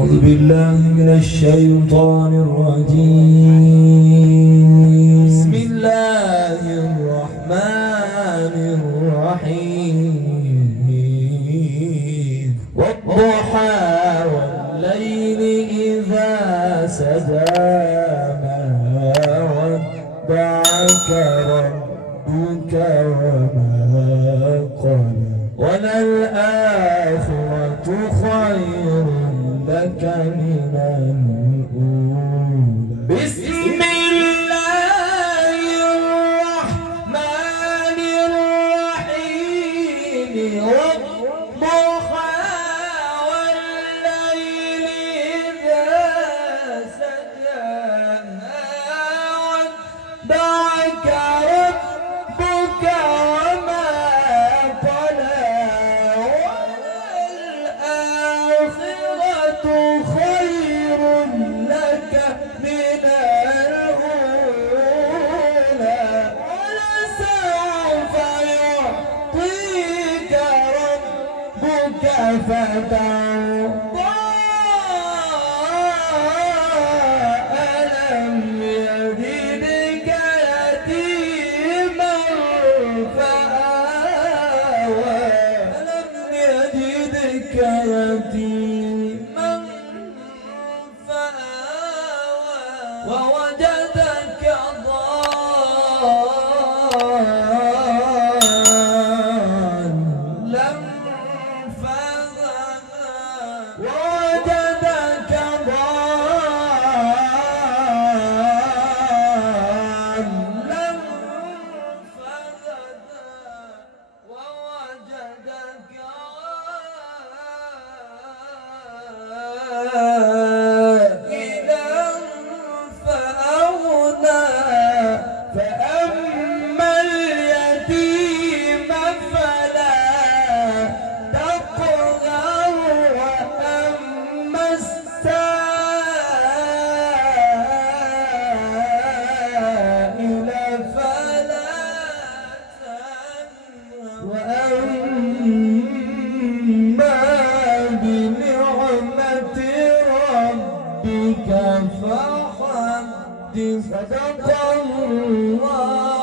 أعوذ بالله من الشيطان الرجيم. بسم الله الرحمن الرحيم. والضحى والليل إذا سجى ما ودعك ربك وما قلى وللآخرة خير لك من الأولى. بسم الله الرحمن الرحيم. والضحى والليل إذا سجى ما ودعك ربك وما قلى وللآخرة خير لك من الأولى ولسوف يعطيك ربك فترضى. ألم يجدك يتيما فآوى. ألم يجدك يتيما فآوى ووجدك ضالا فهدى. ووجدك ضالا فهدى. ووجدك عائلا فأغنى. فأما اليتيم فلا تقهر وأما السائل فلا تنهر. وأما بنعمة ربك فحدث. صدق الله.